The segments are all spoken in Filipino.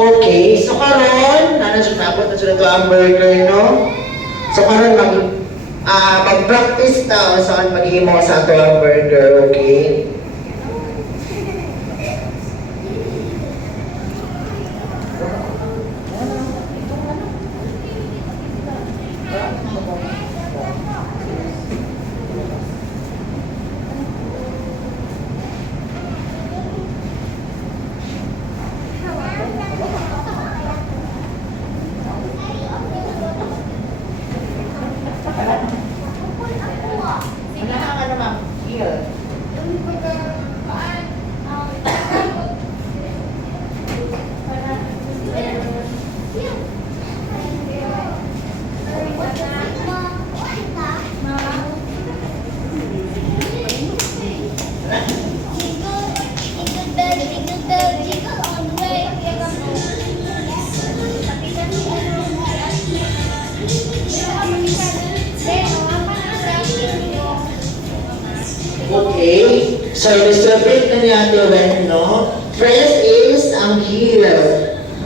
Okay, so karon nanasukapot na sila to ang burger, no? So karon mag-practice ta saan paghimo sa ato ang burger, okay? Okay, so distribute na ni Ate Wen, no? First is ang heel.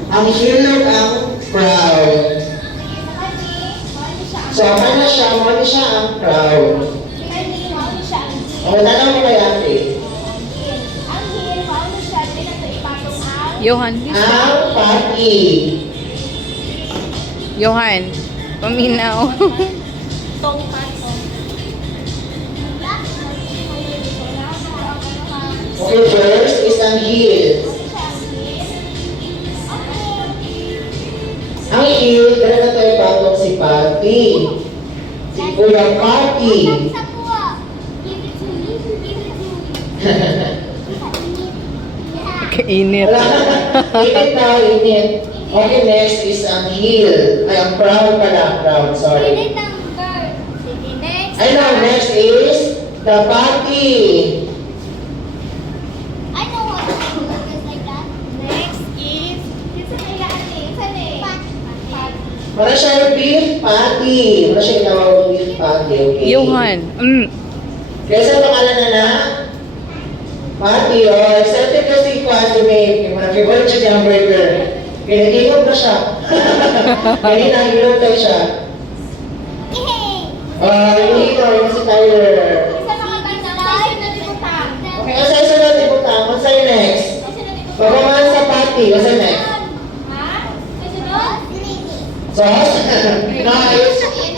Ang heel ang crown. So, ano siya? Ano siya ang crown? O, tanaw mo kay Ate. Johan. Ang pati. Johan. Paminaw. Okay, first is ang heel. Ang heel, dala na tayo patong si Pati. Si Kuya Pati. Kainit. Init na, init. Okay, next is ang heel. Ay, ang crown pala. Crown, sorry. Ay, no, next is the Pati. Para siya yung beef patty. Para siya yung beef patty, okay? Johan. Kaya sa pangalan na? Patty, oh. Excited kasi ko si May. Yung mga favorite siya yung burger. Pinag-ilog na siya. Kaya nahilog tayo siya. Yung ito, yung si Tyler. Okay, asa isa na tibutang. What's your next? Pagkaman sa patty. What's your next? Sauce? No,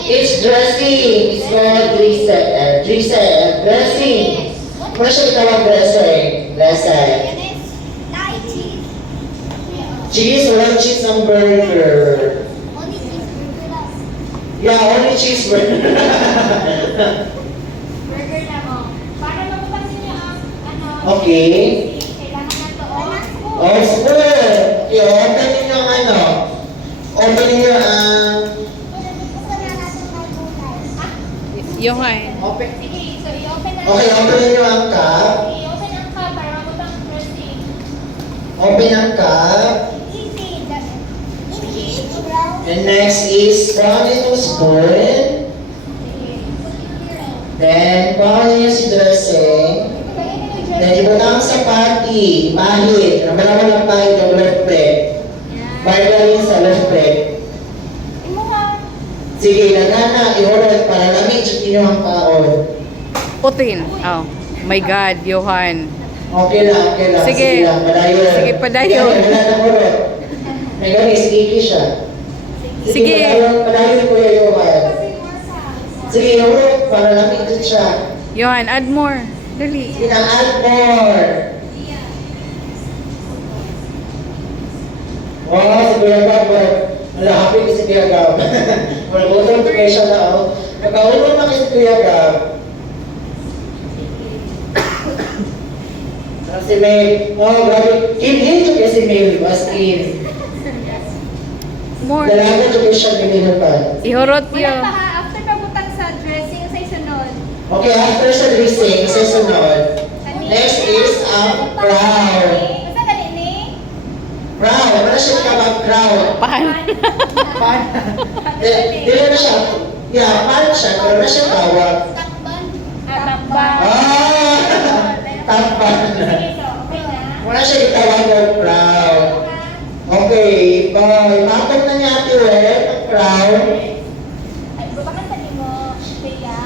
it's dressing. It's called dressing. Ano siya itawag dressing? Dressing. Cheese, walang cheese ang burger. Yeah, only cheeseburger. Okay. Oh, spoon. Okay, open ninyo ang ano. Open niyo ang... Johan. Open. Sige, so i-open na. Okay, open niyo ang cup. I-open ang cup para mabutang dressing. Open ang cup. And next is, kuha niyo itong spoon. Then, kuha niyo si dressing. Then, ibutang sa patty. Pahit. Naman ang pahit ng left bread. Margarine sa left bread. Sige, nagana, i-order para namin chikin yung kaon. Putin. Oh. My God, Johan. Okay lang, okay lang. Sige. Lang, padayon. Sige, padayon. Sige, wala na order. May gani, sticky siya. Sige. Padayon ko yung Johan. Sige, order para namin din siya. Johan, add more. Dali. Sige na, add more. Wow, si Kuya Gab, wala happy ko si Kuya Gab. Wala ko ito kayo siya na, oh. Nagkaulong na si Kuya Gab. Si May, oh, grabe. Kinhin siya si May, as in. More. Dalaga siya siya binilipan. Ihorot Wala yun. pa ha, after pabutang sa dressing sa isunod. Okay, after sa dressing, sa sunod. Next is ang crown. Basta gani ni? Crown, wala siya kabag crown. Pan. Pan. Dili na siya. Yeah, pan siya, pero na siya tawag. Takban. Ah! Takpan. Sige, so, okay na. Wala siya itawag ng crown. Okay, ipatong na niya Ate Wet, ang crown. Ay, bukakan sa mo. Kaya?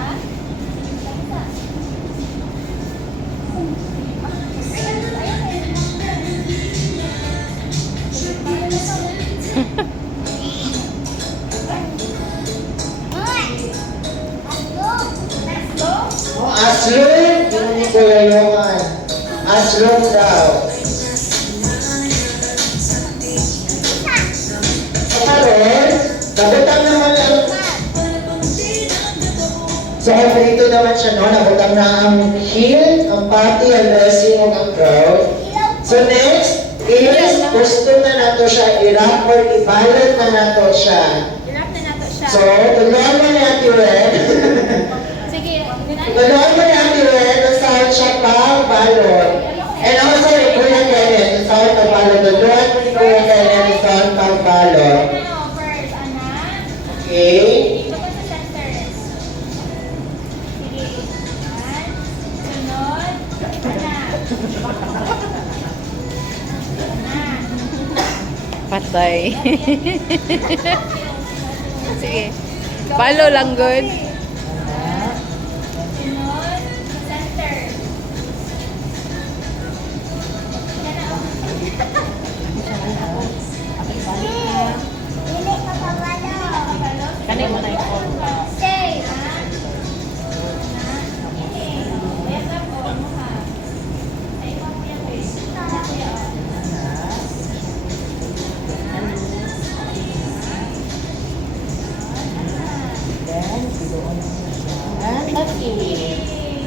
Oh, Aslong! Yun ni Kuya Johan. Aslong daw. So, karon, nabutang naman ang... So, dito naman siya, no? Nabutang na ang heel, ang pati, ang dressing, ang crowd. So, next is, gusto na nato siya i-wrap or i-ballot na nato siya. I-wrap na nato siya. So, tulungan mo ni Ate Red. Sige, Tulungan mo ni Ate Red, nasahan siya pang balot. And also, ni Kuya Kenneth, nasahan pang balot. Tulungan mo ni Kuya Kenneth, nasahan pang balot. Ano, first, anak. Okay? Ito pa sa center. Sige. One. Sunod. Anak. Anak. Patay. Sige. Follow lang, good. Sunod. Center. Kanay mo na yung phone. Stay, ha? Yes, ako. Mukha. Ay, ikaw mo yan, face. Then, siloon mo na siya. And let's eat.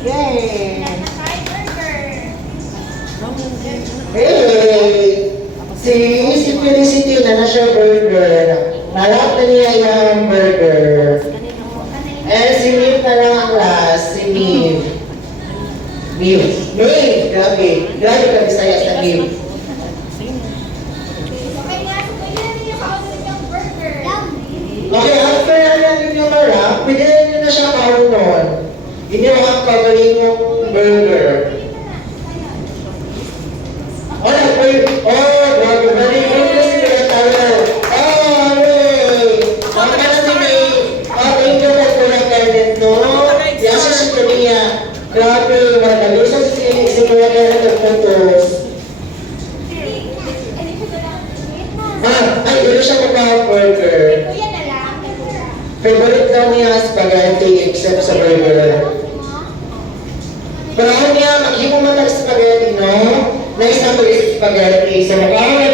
Yay! Nakakain burger. Hey! Si Felicity na siya burger. Nalap na niya yung burger. Eh, si Miv na lang ang last. Si Miv. Miv. Miv! Grabe. Grabe ka bisaya sa Miv. Okay nga, so pwede na ninyo kaunod yung burger. Okay, after na ninyo marap, pwede na ninyo na siya kaunon. Hindi mo ang pagaling yung burger. Oh, grabe. Very good kasi kaya tayo. Oh, yay! Tama na si May. Oh, thank you for Kuya Kenneth, no? Yes, si Kuya. Grabe, magaling si Kuya Kenneth ng photos. Ay, hindi siya magpa-burger. Kuya na lang. Favorite daw niya spaghetti except sa burger. Pero ako niya, maghimo man ng spaghetti, no? Na isang tulis spaghetti. So, makakawa